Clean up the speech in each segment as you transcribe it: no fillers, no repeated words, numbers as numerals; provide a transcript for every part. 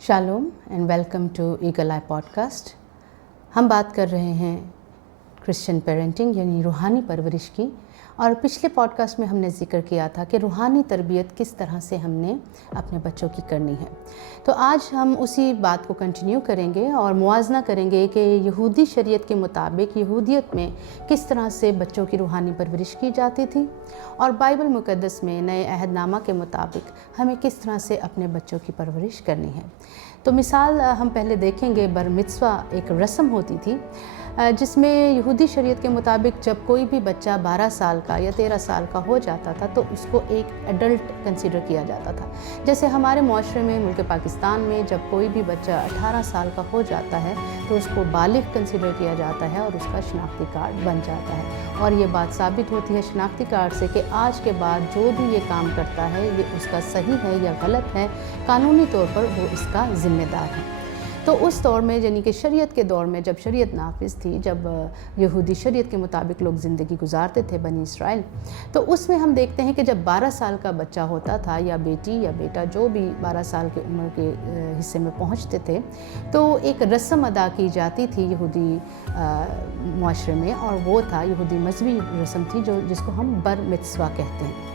Shalom and welcome to eagle eye podcast. हम बात कर रहे हैं क्रिश्चियन पेरेंटिंग यानी रूहानी परवरिश की। और पिछले पॉडकास्ट में हमने जिक्र किया था कि रूहानी तरबियत किस तरह से हमने अपने बच्चों की करनी है। तो आज हम उसी बात को कंटिन्यू करेंगे और मुआजना करेंगे कि यहूदी शरीयत के मुताबिक यहूदियत में किस तरह से बच्चों की रूहानी परवरिश की जाती थी और बाइबल मुक़द्दस में नए अहदनामा के मुताबिक हमें किस तरह से अपने बच्चों की परवरिश करनी है। तो मिसाल हम पहले देखेंगे, बर मिtzवा एक रस्म होती थी जिसमें यहूदी शरीयत के मुताबिक जब कोई भी बच्चा 12 साल का या 13 साल का हो जाता था तो उसको एक एडल्ट कंसीडर किया जाता था। जैसे हमारे माशरे में, मुल्क पाकिस्तान में, जब कोई भी बच्चा 18 साल का हो जाता है तो उसको बालिग कंसीडर किया जाता है और उसका शनाख्ती कार्ड बन जाता है। और ये बात साबित होती है शनाख्ती कार्ड से कि आज के बाद जो भी ये काम करता है ये उसका सही है या गलत है, कानूनी तौर पर वो इसका ज़िम्मेदार है। तो उस दौर में, यानी कि शरीयत के दौर में, जब शरीयत नाफिज थी, जब यहूदी शरीयत के मुताबिक लोग ज़िंदगी गुजारते थे बनी इसराइल, तो उसमें हम देखते हैं कि जब 12 साल का बच्चा होता था या बेटी या बेटा जो भी 12 साल की उम्र के हिस्से में पहुंचते थे तो एक रस्म अदा की जाती थी यहूदी माशरे में, और वो था यहूदी मजहबी रस्म थी जिसको हम बर मिtzवा कहते हैं।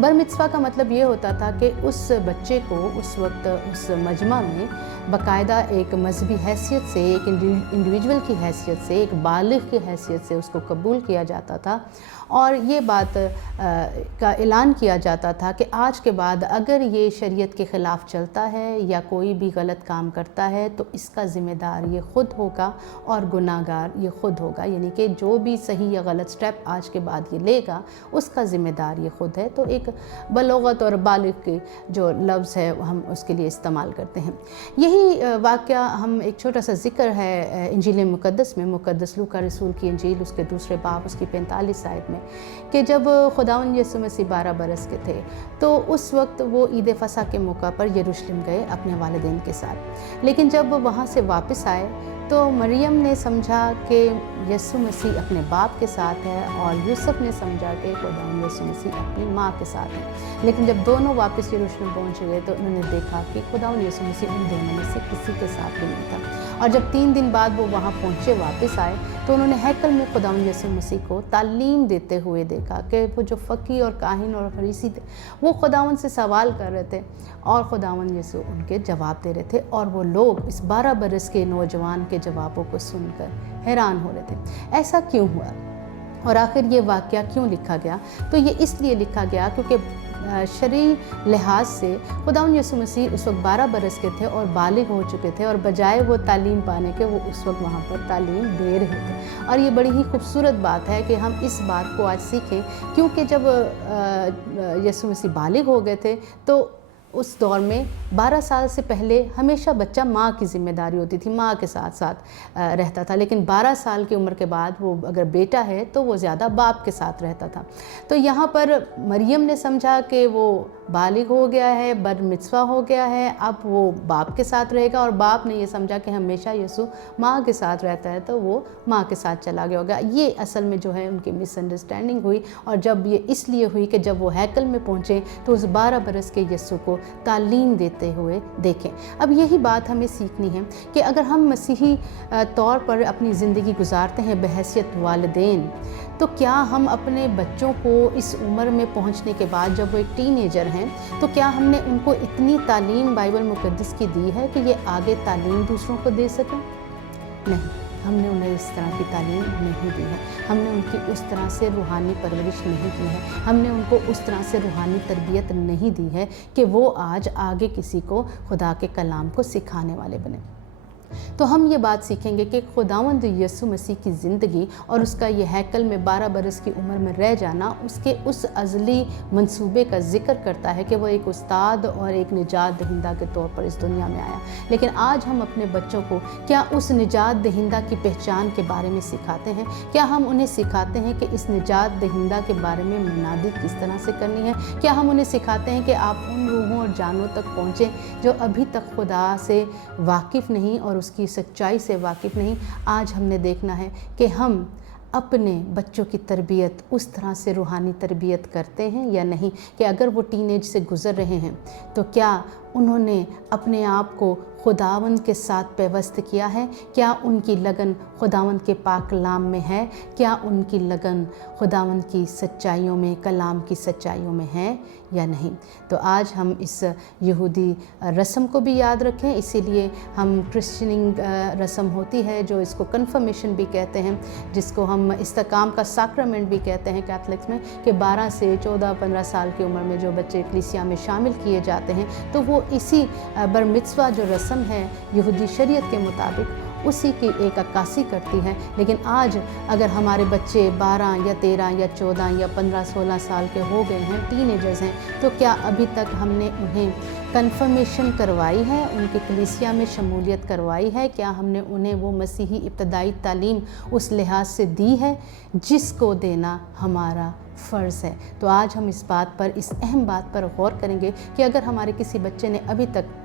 बर मिtzवा का मतलब ये होता था कि उस बच्चे को उस वक्त उस मजमा में बाकायदा एक मजहबी हैसियत से, एक इंडिविजुअल की हैसियत से, एक बालिग की हैसियत से उसको कबूल किया जाता था और ये बात का ऐलान किया जाता था कि आज के बाद अगर ये शरीयत के ख़िलाफ़ चलता है या कोई भी गलत काम करता है तो इसका ज़िम्मेदार ये ख़ुद होगा और गुनाहगार ये ख़ुद होगा, यानी कि जो भी सही या गलत स्टेप आज के बाद ये लेगा उसका ज़िम्मेदार ये ख़ुद है। तो एक बलोगत और बालिग के जो लफ्ज़ है हम उसके लिए इस्तेमाल करते हैं। यही वाक़या हम एक छोटा सा ज़िक्र है इंजील मुक़द्दस में, मुक़द्दस लूका रसूल की इंजील उसके दूसरे बाब उसकी 45 आयत में, कि जब खुदावंद यीशु मसीह 12 बरस के थे तो उस वक्त वो ईद फसह के मौका पर यरूशलेम गए अपने वालिदैन के साथ। लेकिन जब वहाँ से वापस आए तो मरियम ने समझा कि यीशु मसीह अपने बाप के साथ है और यूसुफ ने समझा कि खुदावंद यीशु मसीह अपनी माँ के साथ है। लेकिन जब दोनों वापस यरूशलेम पहुँच गए तो उन्होंने देखा कि खुदावंद यीशु मसीह उन दोनों में से किसी के साथ भी नहीं था। और जब 3 दिन बाद वो वहाँ पहुँचे, वापस आए, तो उन्होंने हैकल में खुदावंद यीशु मसीह को तालीम देते हुए देखा कि वो जो फ़कीह और काहिन और फरीसी थे वो खुदावंद से सवाल कर रहे थे और खुदावंद यीशु उनके जवाब दे रहे थे। और वो लोग इस 12 बरस के नौजवान के जवाबों को सुनकर हैरान हो रहे थे। ऐसा क्यों हुआ और आखिर ये वाक़या क्यों लिखा गया? तो ये इसलिए लिखा गया क्योंकि शरई लिहाज से खुदावंद यीशु मसीह उस वक्त 12 बरस के थे और बालिग हो चुके थे और बजाय वो तालीम पाने के वो उस वक्त वहाँ पर तालीम दे रहे थे। और ये बड़ी ही खूबसूरत बात है कि हम इस बात को आज सीखें, क्योंकि जब यीशु मसीह बालिग हो गए थे तो उस दौर में 12 साल से पहले हमेशा बच्चा माँ की ज़िम्मेदारी होती थी, माँ के साथ साथ रहता था। लेकिन 12 साल की उम्र के बाद वो अगर बेटा है तो वो ज़्यादा बाप के साथ रहता था। तो यहाँ पर मरियम ने समझा कि वो बालिग हो गया है, बर मिtzवा हो गया है, अब वो बाप के साथ रहेगा, और बाप ने ये समझा कि हमेशा यीशु माँ के साथ रहता है तो वो माँ के साथ चला गया होगा। ये असल में जो है उनकी मिसअंडरस्टैंडिंग हुई, और जब ये इसलिए हुई कि जब वो हैकल में पहुँचे तो उस 12 बरस के यीशु को तालीम देते हुए देखें। अब यही बात हमें सीखनी है कि अगर हम मसीही तौर पर अपनी ज़िंदगी गुजारते हैं बहैसियत वालिदैन, तो क्या हम अपने बच्चों को इस उम्र में पहुंचने के बाद, जब वो एक टीनेजर हैं, तो क्या हमने उनको इतनी तालीम बाइबल मुक़द्दस की दी है कि ये आगे तालीम दूसरों को दे सकें? नहीं, हमने उन्हें इस तरह की तालीम नहीं दी है। हमने उनकी उस तरह से रूहानी परवरिश नहीं की है। हमने उनको उस तरह से रूहानी तरबियत नहीं दी है कि वो आज आगे किसी को खुदा के कलाम को सिखाने वाले बने। तो हम ये बात सीखेंगे कि खुदावंद यीशु मसीह की ज़िंदगी और उसका ये हैकल में 12 बरस की उम्र में रह जाना उसके उस अज़ली मंसूबे का ज़िक्र करता है कि वो एक उस्ताद और एक निजात दहिंदा के तौर पर इस दुनिया में आया। लेकिन आज हम अपने बच्चों को क्या उस निजात दहिंदा की पहचान के बारे में सिखाते हैं? क्या हम उन्हें सिखाते हैं कि इस निजात दहिंदा के बारे में मुनादी किस तरह से करनी है? क्या हम उन्हें सिखाते हैं कि आप उन रूहों और जानों तक पहुँचें जो अभी तक खुदा से वाकिफ़ नहीं और उसकी सच्चाई से वाकिफ़ नहीं? आज हमने देखना है कि हम अपने बच्चों की तरबियत उस तरह से रूहानी तरबियत करते हैं या नहीं, कि अगर वो टीनेज से गुज़र रहे हैं तो क्या انہوں نے اپنے آپ کو خداوند کے ساتھ پیوست کیا ہے؟ کیا ان کی لگن خداوند کے پاک کلام میں ہے؟ کیا ان کی لگن خداوند کی سچائیوں میں، کلام کی سچائیوں میں ہے یا نہیں؟ تو آج ہم اس یہودی رسم کو بھی یاد رکھیں، اسی لیے ہم کرسچننگ رسم ہوتی ہے جو اس کو کنفرمیشن بھی کہتے ہیں، جس کو ہم استقام کا ساکرمنٹ بھی کہتے ہیں کیتھلکس میں، کہ 12 سے 14-15 سال کی عمر میں جو بچے کلیسیا میں شامل کیے جاتے ہیں تو وہ اسی برمثوہ جو رسم ہے یہودی شریعت کے مطابق اسی کی ایک عکاسی کرتی ہے۔ لیکن آج اگر ہمارے بچے 12 یا 13 یا 14 یا 15-16 سال کے ہو گئے ہیں، ٹین ایجرز ہیں، تو کیا ابھی تک ہم نے انہیں کنفرمیشن کروائی ہے، ان کی کلیسیا میں شمولیت کروائی ہے؟ کیا ہم نے انہیں وہ مسیحی ابتدائی تعلیم اس لحاظ سے دی ہے جس کو دینا ہمارا فرض ہے؟ تو آج ہم اس بات پر، اس اہم بات پر غور کریں گے کہ اگر ہمارے کسی بچے نے ابھی تک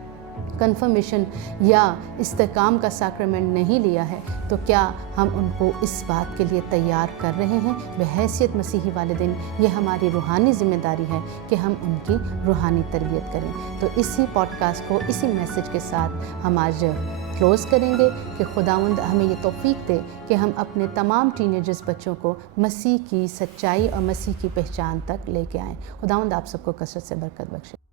کنفرمیشن یا استحکام کا ساکرمنٹ نہیں لیا ہے تو کیا ہم ان کو اس بات کے لیے تیار کر رہے ہیں؟ بحیثیت مسیحی والدین یہ ہماری روحانی ذمہ داری ہے کہ ہم ان کی روحانی تربیت کریں۔ تو اسی پوڈ کاسٹ کو اسی میسج کے ساتھ ہم آج کلوز کریں گے کہ خداوند ہمیں یہ توفیق دے کہ ہم اپنے تمام ٹین ایجرز بچوں کو مسیح کی سچائی اور مسیح کی پہچان تک لے کے آئیں۔ خداوند آپ سب کو کثرت سے برکت بخشے۔